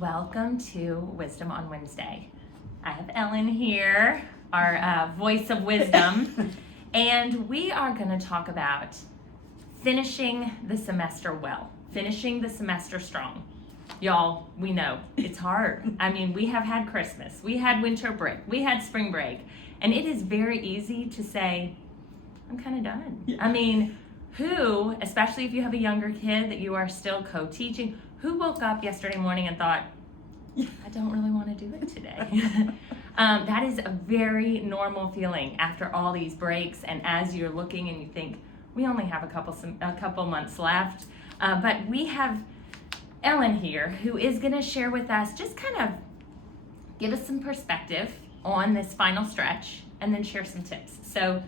Welcome to Wisdom on Wednesday. I have Ellen here, our voice of wisdom, and we are going to talk about finishing the semester well, finishing the semester strong. Y'all, we know it's hard. I mean, we have had Christmas, we had winter break, we had spring break, and it is very easy to say, I'm kind of done. Yeah. I mean, who, especially if you have a younger kid that you are still co-teaching, who woke up yesterday morning and thought, I don't really want to do it today? That is a very normal feeling after all these breaks, and as you're looking and you think, we only have a couple months left, but we have Ellen here who is going to share with us, just kind of give us some perspective on this final stretch and then share some tips. So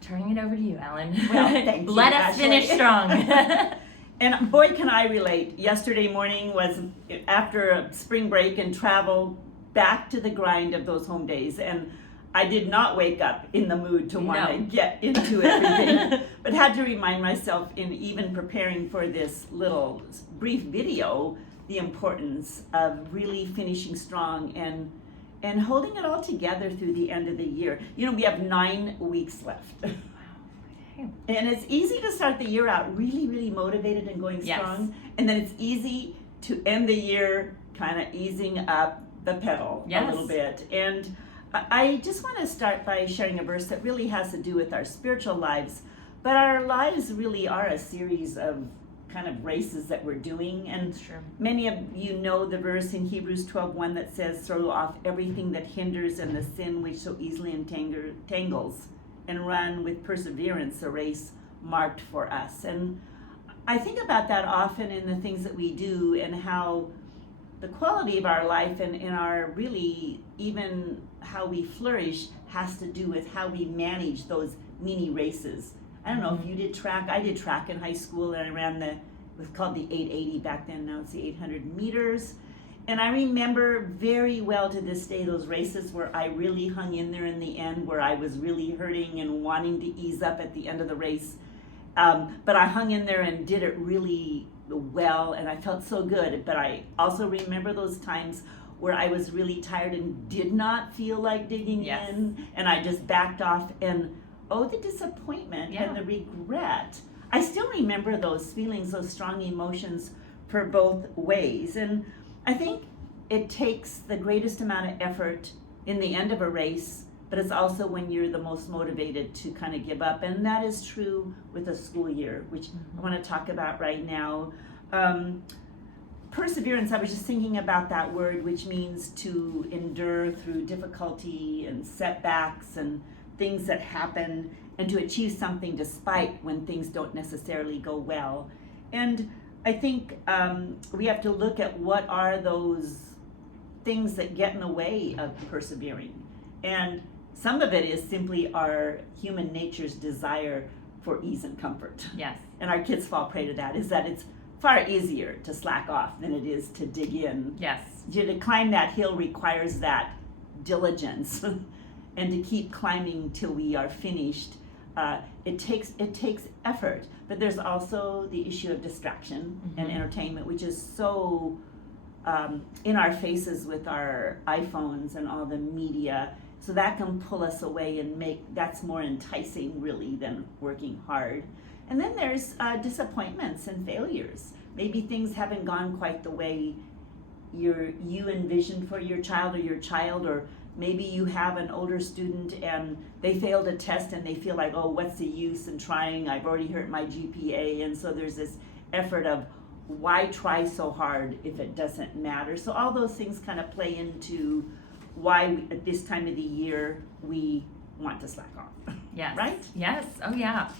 turning it over to you, Ellen. Well, thank you, Let us Ashley. finish strong. And boy, can I relate. Yesterday morning was after a spring break and travel back to the grind of those home days. And I did not wake up in the mood to want to get into everything, but had to remind myself in even preparing for this little brief video, the importance of really finishing strong and holding it all together through the end of the year. You know, we have 9 weeks left. And it's easy to start the year out really, really motivated and going strong. And then it's easy to end the year kind of easing up the pedal a little bit. And I just want to start by sharing a verse that really has to do with our spiritual lives. But our lives really are a series of kind of races that we're doing. And many of you know the verse in Hebrews 12:1 that says, throw off everything that hinders and the sin which so easily entangles, and run with perseverance a race marked for us. And I think about that often in the things that we do and how the quality of our life and in our really even how we flourish has to do with how we manage those mini races. I don't know if you did track. I did track in high school, and I ran it was called the 880 back then. Now it's the 800 meters. And I remember very well to this day those races where I really hung in there in the end, where I was really hurting and wanting to ease up at the end of the race. But I hung in there and did it really well, and I felt so good. But I also remember those times where I was really tired and did not feel like digging in, and I just backed off. And the disappointment and the regret. I still remember those feelings, those strong emotions for both ways. And I think it takes the greatest amount of effort in the end of a race, but it's also when you're the most motivated to kind of give up. And that is true with a school year, which I want to talk about right now. Perseverance, I was just thinking about that word, which means to endure through difficulty and setbacks and things that happen, and to achieve something despite when things don't necessarily go well. And I think we have to look at what are those things that get in the way of persevering. And some of it is simply our human nature's desire for ease and comfort. Yes. And our kids fall prey to that, is that it's far easier to slack off than it is to dig in. Yes. To climb that hill requires that diligence. And to keep climbing till we are finished, it takes effort. But there's also the issue of distraction and entertainment, which is so in our faces with our iPhones and all the media. So that can pull us away and that's more enticing really than working hard. And then there's disappointments and failures. Maybe things haven't gone quite the way you envisioned for your child, or maybe you have an older student and they failed a test and they feel like, what's the use in trying? I've already hurt my GPA. And so there's this effort of, why try so hard if it doesn't matter? So all those things kind of play into why at this time of the year we want to slack off. Yes. Right? Yes. Oh, yeah.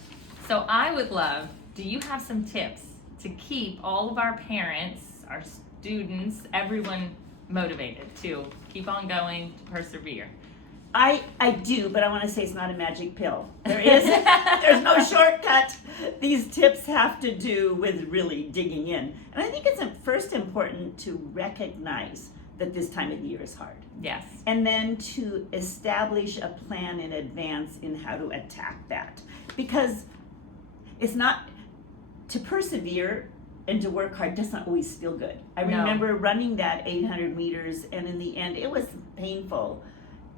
So I would love, do you have some tips to keep all of our parents, our students, everyone motivated to keep on going, to persevere? I do, but I want to say it's not a magic pill. There's no shortcut. These tips have to do with really digging in. And I think it's first important to recognize that this time of the year is hard. Yes. And then to establish a plan in advance in how to attack that. Because it's not, to persevere and to work hard doesn't always feel good. I No. remember running that 800 meters, and in the end, it was painful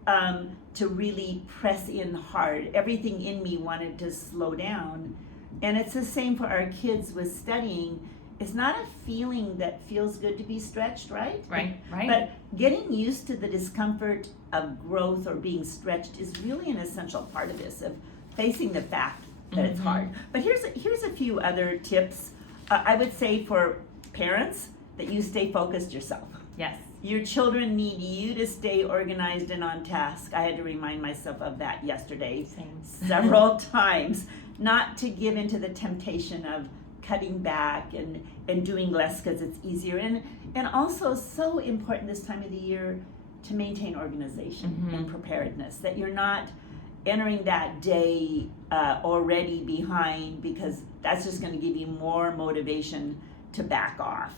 to really press in hard. Everything in me wanted to slow down. And it's the same for our kids with studying. It's not a feeling that feels good to be stretched, right? Right. But getting used to the discomfort of growth or being stretched is really an essential part of this, of facing the fact that it's hard. But here's a few other tips. I would say for parents that you stay focused yourself. Yes. Your children need you to stay organized and on task. I had to remind myself of that yesterday Same. several times, not to give into the temptation of cutting back and doing less because it's easier. And also so important this time of the year to maintain organization and preparedness, that you're not entering that day already behind, because that's just going to give you more motivation to back off.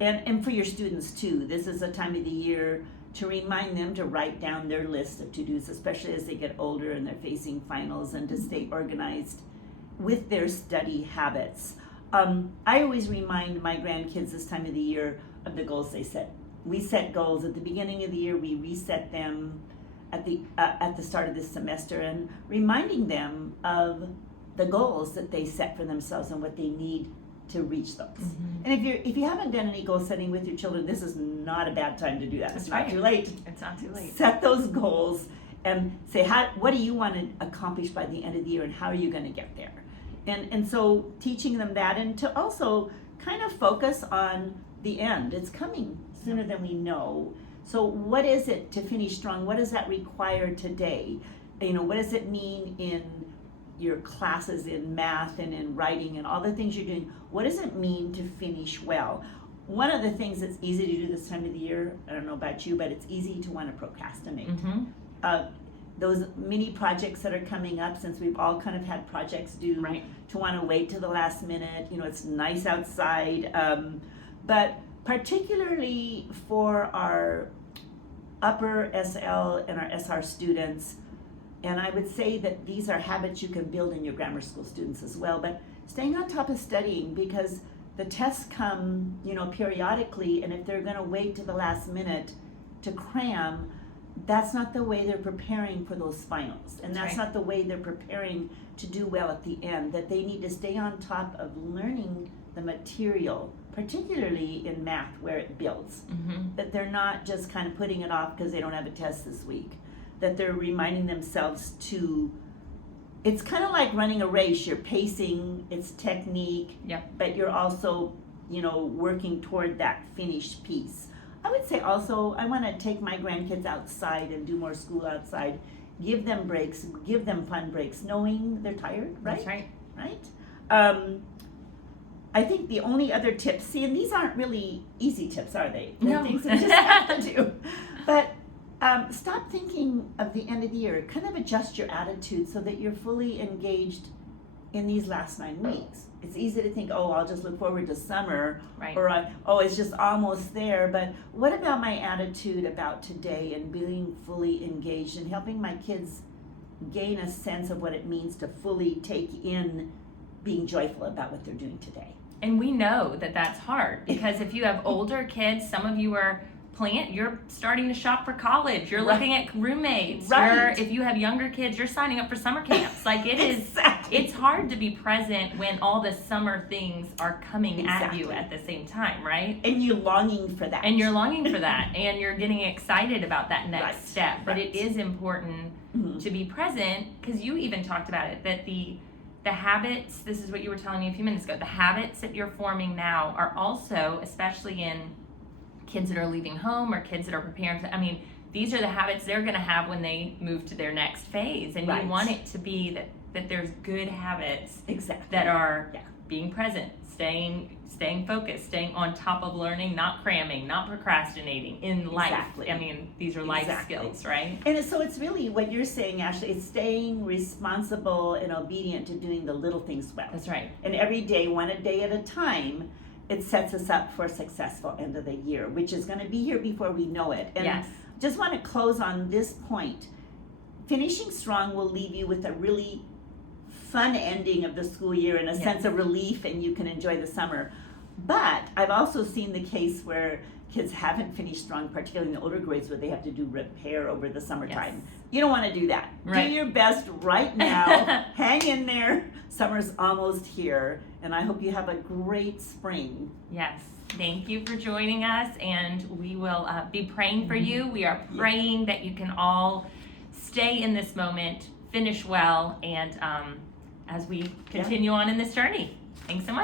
And for your students too, this is a time of the year to remind them to write down their list of to-dos, especially as they get older and they're facing finals, and to stay organized with their study habits. I always remind my grandkids this time of the year of the goals they set. We set goals at the beginning of the year, we reset them at the start of this semester, and reminding them of the goals that they set for themselves and what they need to reach those. And if you haven't done any goal setting with your children, this is not a bad time to do that. It's not too late. It's not too late. Set those goals and say, what do you want to accomplish by the end of the year, and how are you going to get there? And so teaching them that, and to also kind of focus on the end. It's coming sooner than we know. So what is it to finish strong? What does that require today? What does it mean in your classes in math and in writing and all the things you're doing? What does it mean to finish well? One of the things that's easy to do this time of the year, I don't know about you, but it's easy to want to procrastinate. Those mini projects that are coming up, since we've all kind of had projects due, to want to wait to the last minute. It's nice outside, but particularly for our upper SL and our SR students, and I would say that these are habits you can build in your grammar school students as well, but staying on top of studying, because the tests come, periodically, and if they're going to wait to the last minute to cram, that's not the way they're preparing for those finals, and that's not the way they're preparing to do well at the end. That they need to stay on top of learning the material, particularly in math where it builds. That they're not just kind of putting it off because they don't have a test this week. That they're reminding themselves to, it's kind of like running a race. You're pacing, it's technique, but you're also, working toward that finished piece. I would say also, I want to take my grandkids outside and do more school outside. Give them breaks, give them fun breaks, knowing they're tired, right? That's Right? I think the only other tips, and these aren't really easy tips, are they? They're No. things that you just have to do. But stop thinking of the end of the year. Kind of adjust your attitude so that you're fully engaged in these last 9 weeks. It's easy to think, I'll just look forward to summer, or it's just almost there. But what about my attitude about today and being fully engaged and helping my kids gain a sense of what it means to fully take in being joyful about what they're doing today? And we know that that's hard, because if you have older kids, some of you are you're starting to shop for college, you're looking at roommates, if you have younger kids, you're signing up for summer camps. Like it is, it's hard to be present when all the summer things are coming at you at the same time, right? And you're longing for that. And you're longing for that, and you're getting excited about that next step. But it is important to be present, because you even talked about it, that the habits, this is what you were telling me a few minutes ago, the habits that you're forming now are also, especially in kids that are leaving home or kids that are preparing for, these are the habits they're going to have when they move to their next phase. And you want it to be that there's good habits that are being present, staying focused, staying on top of learning, not cramming, not procrastinating in life. These are life skills, right? And so it's really what you're saying, Ashley, it's staying responsible and obedient to doing the little things well. That's right. And every day, one a day at a time, it sets us up for a successful end of the year, which is going to be here before we know it. And just want to close on this point. Finishing strong will leave you with a really fun ending of the school year and a sense of relief, and you can enjoy the summer. But I've also seen the case where kids haven't finished strong, particularly in the older grades where they have to do repair over the summertime. Yes. You don't want to do that. Right. Do your best right now. Hang in there. Summer's almost here, and I hope you have a great spring. Yes. Thank you for joining us, and we will be praying for you. We are praying that you can all stay in this moment, finish well, and as we continue on in this journey. Thanks so much.